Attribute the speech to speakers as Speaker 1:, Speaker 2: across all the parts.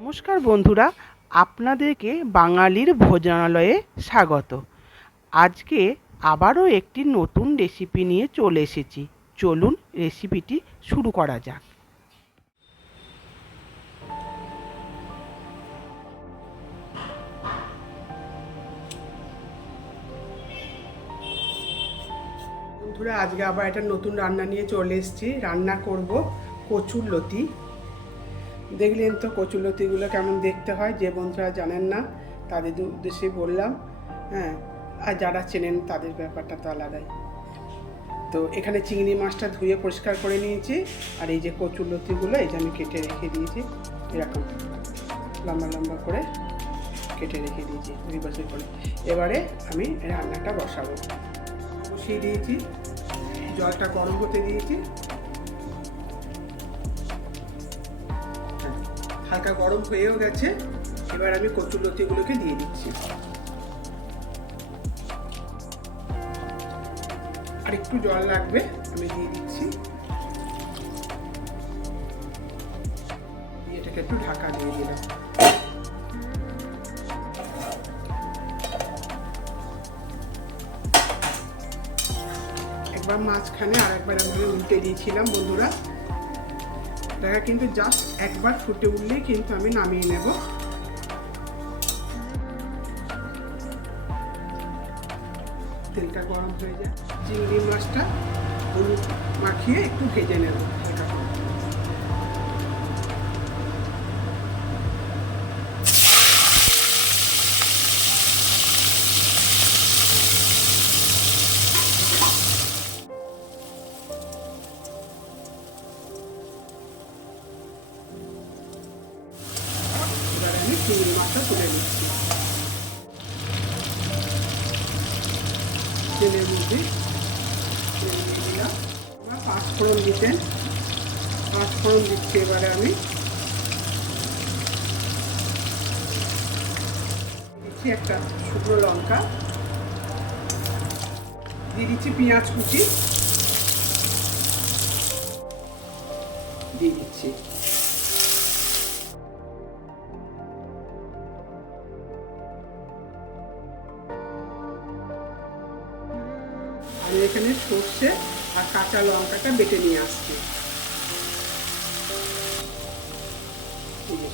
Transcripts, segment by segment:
Speaker 1: নমস্কার বন্ধুরা, আপনাদেরকে বাঙালির ভোজনালয়ে স্বাগত। আজকে আবারও একটি নতুন রেসিপি নিয়ে চলে এসেছি। চলুন রেসিপিটি শুরু করা যাক। বন্ধুরা, আজকে আবার একটা নতুন রান্না নিয়ে চলে এসেছি। রান্না করব কচুর লতি। দেখলেন তো কচুলতিগুলো কেমন দেখতে হয়, যে বন্ধুরা জানেন না, তাদের উদ্দেশ্যে বললাম হ্যাঁ আর যারা চেনেন তাদের ব্যাপারটা তো আলাদাই। তো এখানে চিংড়ি মাছটা ধুয়ে পরিষ্কার করে নিয়েছি, আর এই যে কচুলতিগুলো, এই যে আমি কেটে রেখে দিয়েছি, এরকম লম্বা লম্বা করে কেটে রেখে দিয়েছি, দুই বছর করে। এবারে আমি রান্নাটা বসাবো। বসিয়ে দিয়েছি, জলটা গরম হতে দিয়েছি হালকা গরম হয়েও গেছে, এবার আমি কচুর লতিগুলোকে দিয়ে দিচ্ছি। আর একটু জল লাগবে, আমি দিয়ে দিচ্ছি। এটাকে একটু ঢাকা দিয়ে দিলাম। একবার মাঝখানে আর একবার আমি উল্টে দিয়েছিলাম, বন্ধুরা। দেখা কিন্তু জাস্ট একবার ফুটে উঠলেই কিন্তু আমি নামিয়ে নেব। তেলটা গরম হয়ে যায় চিংড়ি মাছটা হলুদ মাখিয়ে একটু ভেজে নেব। হালকা চিংড়ি মাছটা তুলে নিচ্ছি তেলের মধ্যে তেল দিয়ে দিলাম আমার পাঁচ ফোড়ন দিতেন পাঁচ ফোড়ন দিচ্ছি এবারে আমি দিচ্ছি একটা শুকনো লঙ্কা দিয়ে দিচ্ছি পেঁয়াজ কুচি দিয়ে দিচ্ছি। আমি এখানে সর্ষে আর কাঁচা লঙ্কাটা বেটে নিয়ে আসছি।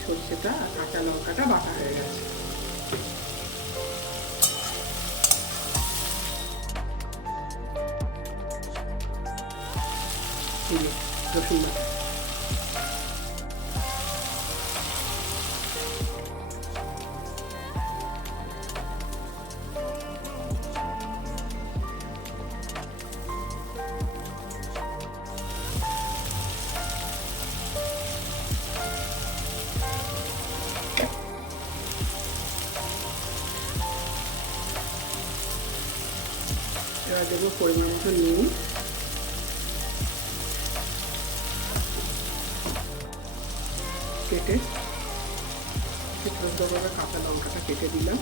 Speaker 1: সর্ষেটা আর কাঁচা লঙ্কাটা বাটা হয়ে গেছে। এবার দেবো, পরিমাণ মতো নুন। কেটে করে কাঁচা লঙ্কাটা কেটে দিলাম।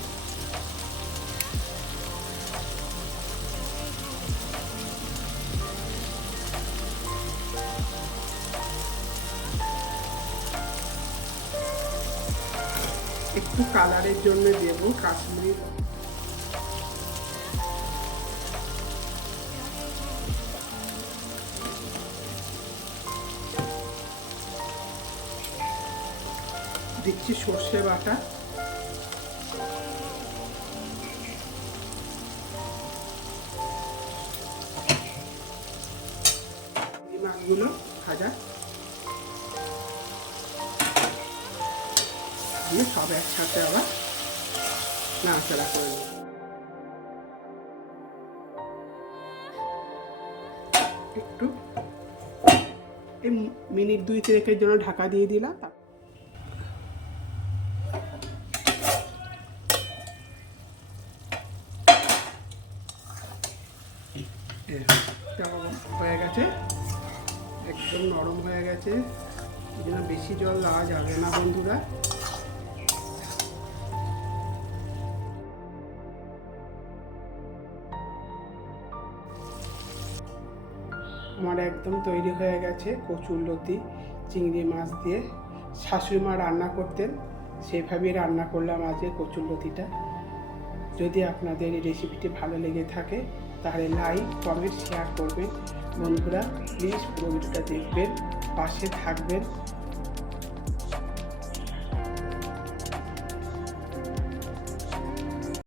Speaker 1: একটু কালারের জন্য দেবো কাশ্মীরি দিচ্ছি সর্ষে বাটা। মাছগুলো ভাজা। দিয়ে সব একসাথে আবার নাড়াচাড়া করে নেব। একটু। মিনিট দুই তিনেকের জন্য ঢাকা দিয়ে দিলাম হয়ে গেছে। একদম নরম হয়ে গেছে। এই বেশি জল দেওয়া যাবে না বন্ধুরা। আমার একদম তৈরি হয়ে গেছে কচুর লতি, চিংড়ি মাছ দিয়ে। শাশুড়ি মা রান্না করতেন, সেভাবেই রান্না করলাম আজকে কচুরলতিটা যদি আপনাদের এই রেসিপিটি ভালো লেগে থাকে তাহলে লাইক কমেন্ট শেয়ার করবেন। বন্ধুরা প্লিজ পুরো ভিডিওটা দেখবেন পাশে থাকবেন।